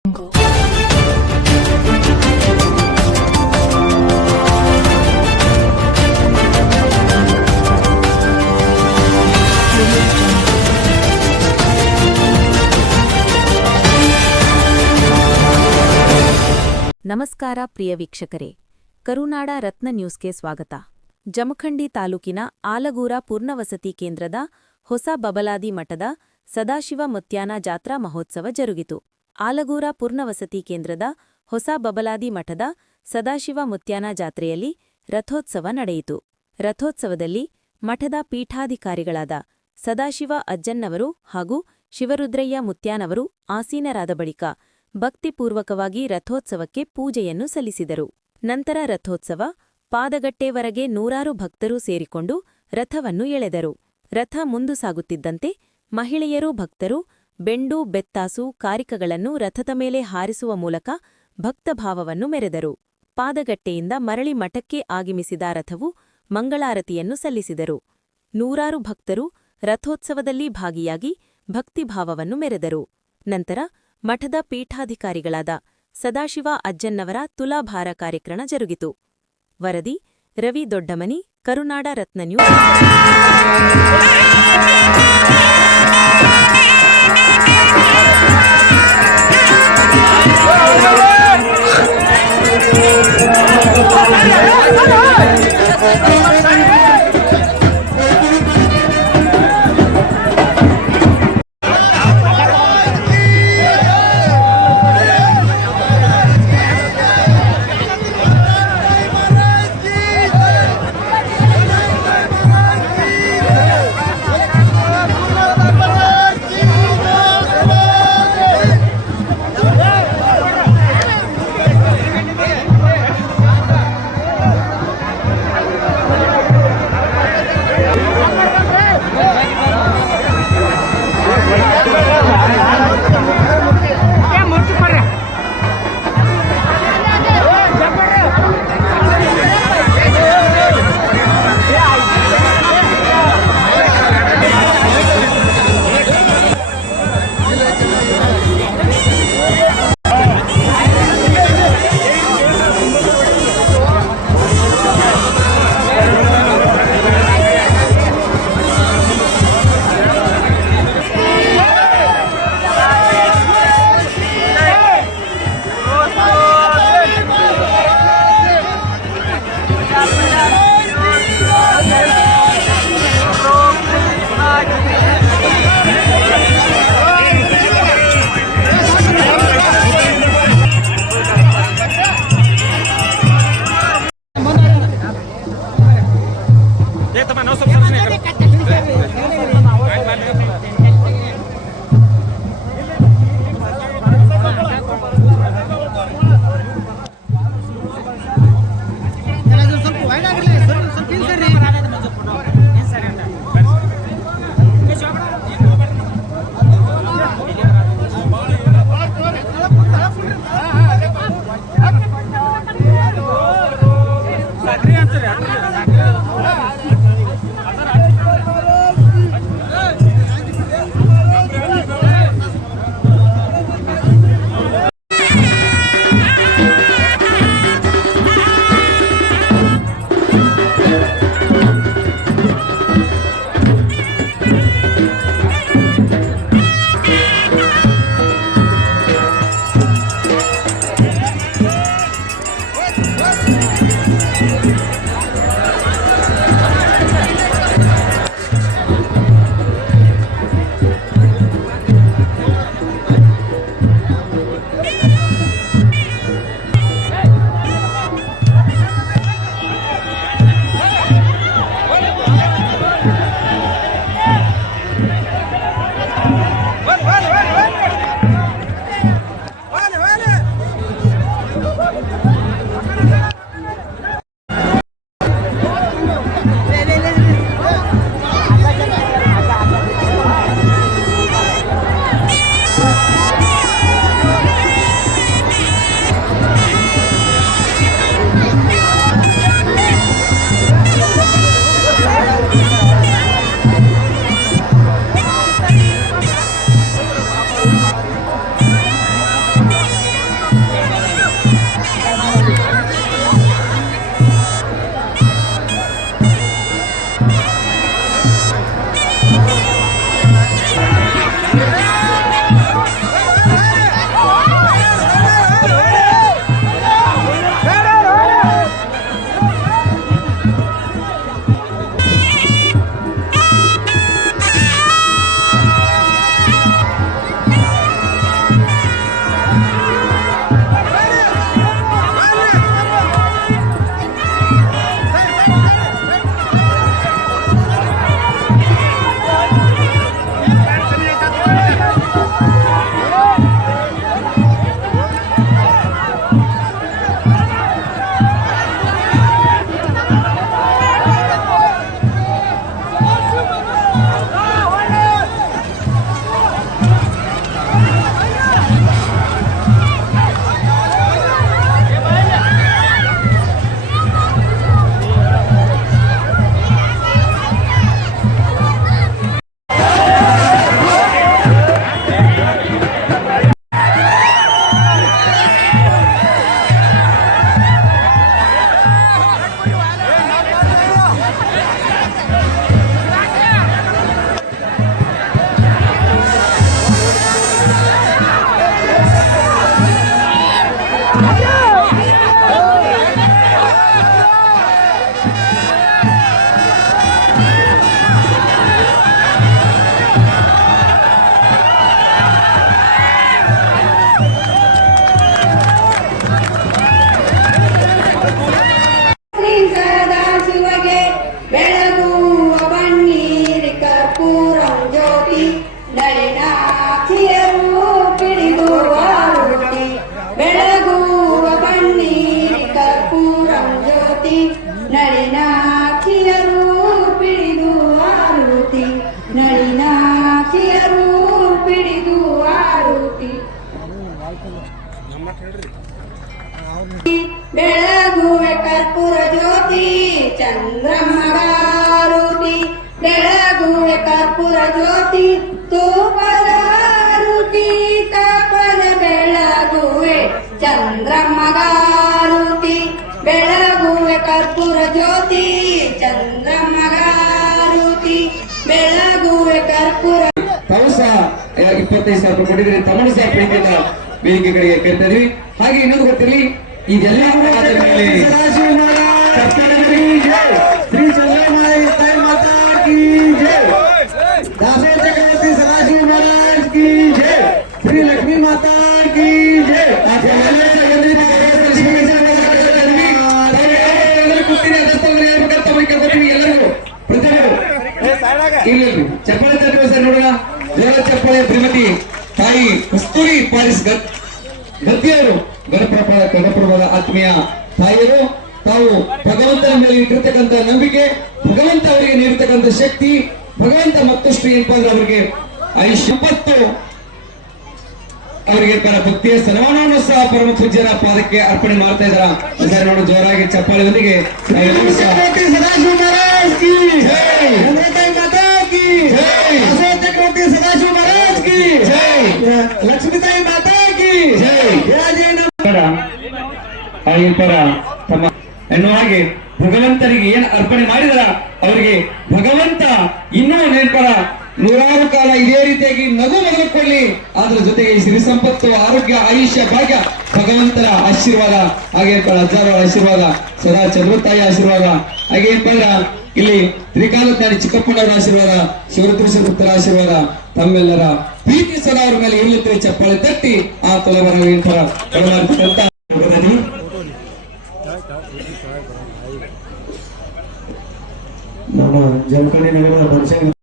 ನಮಸ್ಕಾರ ಪ್ರಿಯ ವೀಕ್ಷಕರೇ, ಕರುನಾಡ ರತ್ನ ನ್ಯೂಸ್ಗೆ ಸ್ವಾಗತ. ಜಮಖಂಡಿ ತಾಲೂಕಿನ ಆಲಗೂರ ಪೂರ್ಣವಸತಿ ಕೇಂದ್ರದ ಹೊಸ ಬಬಲಾದಿ ಮಠದ ಸದಾಶಿವ ಮುತ್ಯಾನ ಜಾತ್ರಾ ಮಹೋತ್ಸವ ಜರುಗಿತು. ಆಲಗೂರ ಪೂರ್ಣವಸತಿ ಕೇಂದ್ರದ ಹೊಸ ಬಬಲಾದಿ ಮಠದ ಸದಾಶಿವ ಮುತ್ಯಾನ ಜಾತ್ರೆಯಲ್ಲಿ ರಥೋತ್ಸವ ನಡೆಯಿತು. ರಥೋತ್ಸವದಲ್ಲಿ ಮಠದ ಪೀಠಾಧಿಕಾರಿಗಳಾದ ಸದಾಶಿವ ಅಜ್ಜನ್ನವರು ಹಾಗೂ ಶಿವರುದ್ರಯ್ಯ ಮುತ್ಯಾನವರು ಆಸೀನರಾದ ಬಳಿಕ ಭಕ್ತಿಪೂರ್ವಕವಾಗಿ ರಥೋತ್ಸವಕ್ಕೆ ಪೂಜೆಯನ್ನು ಸಲ್ಲಿಸಿದರು. ನಂತರ ರಥೋತ್ಸವ ಪಾದಗಟ್ಟೆವರೆಗೆ ನೂರಾರು ಭಕ್ತರು ಸೇರಿಕೊಂಡು ರಥವನ್ನು ಎಳೆದರು. ರಥ ಮುಂದು ಸಾಗುತ್ತಿದ್ದಂತೆ ಮಹಿಳೆಯರು ಭಕ್ತರು ಬೆಂಡು ಬೆತ್ತಾಸು ಕಾರಿಕಗಳನ್ನು ರಥದ ಮೇಲೆ ಹಾರಿಸುವ ಮೂಲಕ ಭಕ್ತಭಾವವನ್ನು ಮೆರೆದರು. ಪಾದಗಟ್ಟೆಯಿಂದ ಮರಳಿ ಮಠಕ್ಕೆ ಆಗಮಿಸಿದ ರಥವು ಮಂಗಳಾರತಿಯನ್ನು ಸಲ್ಲಿಸಿದರು. ನೂರಾರು ಭಕ್ತರು ರಥೋತ್ಸವದಲ್ಲಿ ಭಾಗಿಯಾಗಿ ಭಕ್ತಿಭಾವವನ್ನು ಮೆರೆದರು. ನಂತರ ಮಠದ ಪೀಠಾಧಿಕಾರಿಗಳಾದ ಸದಾಶಿವ ಅಜ್ಜನ್ನವರ ತುಲಾಭಾರ ಕಾರ್ಯಕ್ರಮ ಜರುಗಿತು. ವರದಿ ರವಿ ದೊಡ್ಡಮನಿ, ಕರುನಾಡ ರತ್ನ ನ್ಯೂಸ್. ಆರುತಿ ನಳಿನಾಕ್ಷಿಯರು ಪಿಡಿದು ಆರುತಿ ನಳಿನಾಕ್ಷಿಯರು ಪಿಡಿದು ಆರುತಿ ಬೆಳಗುವೆ ಕರ್ಪೂರ ಜ್ಯೋತಿ ಚಂದ್ರಮ್ಮಗಾರುತಿ ಬೆಳಗುವೆ ಕರ್ಪೂರ ಜ್ಯೋತಿ ತೂಪದಾರುತಿ ತಾಪನ ಬೆಳಗುವೆ ಚಂದ್ರಮ್ಮಗಾರುತಿ ಬೆಳಗುವೆ ಕರ್ಪೂರ ಜ್ಯೋತಿ ಚಂದ್ರಮ್ಮಗಾರುತಿ ಬೆಳಗುವೆ ಕರ್ಪೂರ ತಾವು ಸಹ 25,000 ರೂಪಾಯಿ ಕೊಟ್ಟಿದ್ದೀರಿ. ತಮ್ಮನ್ನು ಸಹ ಪ್ರೀತಿಯಿಂದ ವೇದಿಕೆ ಕಡೆಗೆ ಕರಿತಾ ಇದೀವಿ. ಹಾಗೆ ಇನ್ನೊಂದು ಗೊತ್ತಿರಲಿ, ಇದೆಲ್ಲ ಆದ ಮೇಲೆ ಶ್ರೀ ಚಂದ್ರಮಾಯಿ ತಾಯಿ ಮಾತಾ ಕಿ ಜೈ, ದಾಸೋ ಚಕ್ರವರ್ತಿ ಸದಾಶಿವ ಮಹಾರಾಜ್ ಕಿ ಜೈ, ಶ್ರೀ ಲಕ್ಷ್ಮೀ ಮಾತಾ ಕಿ ಜೈ. ಎಲ್ಲರಿಗೂ ಚಪ್ಪಾಳೆ ತಟ್ಟುವ ಸರ್ ನೋಡೋಣ. ಜೋರ ಚಪ್ಪಾಳೆ. ಶ್ರೀಮತಿ ತಾಯಿ ಕಸ್ತೂರಿ ಪಾಲಿಸ್ ಗದ್ದಿಯವರು ಗಣಪ್ರಭದ ಆತ್ಮೀಯ ತಾಯಿಯರು. ತಾವು ಭಗವಂತನ ಮೇಲೆ ಇಟ್ಟಿರ್ತಕ್ಕಂಥ ನಂಬಿಕೆ, ಭಗವಂತ ಅವರಿಗೆ ನೀಡಿರ್ತಕ್ಕಂಥ ಶಕ್ತಿ, ಭಗವಂತ ಮತ್ತಷ್ಟು ಏನಪ್ಪ ಅಂದ್ರೆ ಅವರಿಗೆ ಆಯುಷ್ಯ ಸಂಪತ್ತು, ಅವರಿಗೆ ಭಕ್ತಿಯ ಸನ್ಮಾನವನ್ನು ಸಹ ಪರಮ ಪೂಜ್ಯರ ಪಾದಕ್ಕೆ ಅರ್ಪಣೆ ಮಾಡ್ತಾ ಇದ್ದಾರ. ಸರ್ ನೋಡು, ಜೋರಾಗಿ ಚಪ್ಪಾಳೆಯೊಂದಿಗೆ ಸದಾಶಿವ ಮಹಾರಾಜ್ ಕಿ ಜೈ, ಚಕ್ರವರ್ತಿ ಸದಾಶಿವ ಮಹಾರಾಜ್ ಕಿ ಜೈ, ಲಕ್ಷ್ಮೀತಾಯಿ ಮಾತಾ ಕಿ ಜೈ. ಪರ ತಮ್ಮ ಎನ್ನುವ ಹಾಗೆ ಭಗವಂತನಿಗೆ ಏನ್ ಅರ್ಪಣೆ ಮಾಡಿದರ ಅವರಿಗೆ ಭಗವಂತ ಇನ್ನೂ ನೆನಪರ ನೂರಾರು ಕಾಲ ಇದೇ ರೀತಿಯಾಗಿ ನಗು ಮೊದಲುಕೊಳ್ಳಿ. ಅದರ ಜೊತೆಗೆ ಸಿರಿ ಸಂಪತ್ತು, ಆರೋಗ್ಯ, ಆಯುಷ್ಯ, ಭಾಗ್ಯ, ಭಗವಂತನ ಆಶೀರ್ವಾದ, ಹಾಗೆ ಹಜಾರರ ಆಶೀರ್ವಾದ, ಸದಾ ಚಂದ್ರತಾಯಿ ಆಶೀರ್ವಾದ, ಹಾಗೆ ಏನಪ್ಪ ಇಲ್ಲಿ ತ್ರಿಕಾಲಜ್ಞಾನಿ ಚಿಕ್ಕಪ್ಪನವರ ಆಶೀರ್ವಾದ, ಶಿವರುದ್ರ ಆಶೀರ್ವಾದ ತಮ್ಮೆಲ್ಲರ ಪ್ರೀತಿ ಸದಾ ಅವರ ಮೇಲೆ ಇರುತ್ತದೆ. ಚಪ್ಪಾಳೆ ತಟ್ಟಿ ಆ ತೊಲವರ ಏನಪ್ಪ ಕೊಡಮಾಡ್ತಕ್ಕಂತ ನಮ್ಮ ಜಮಖಂಡಿ ನಗರದ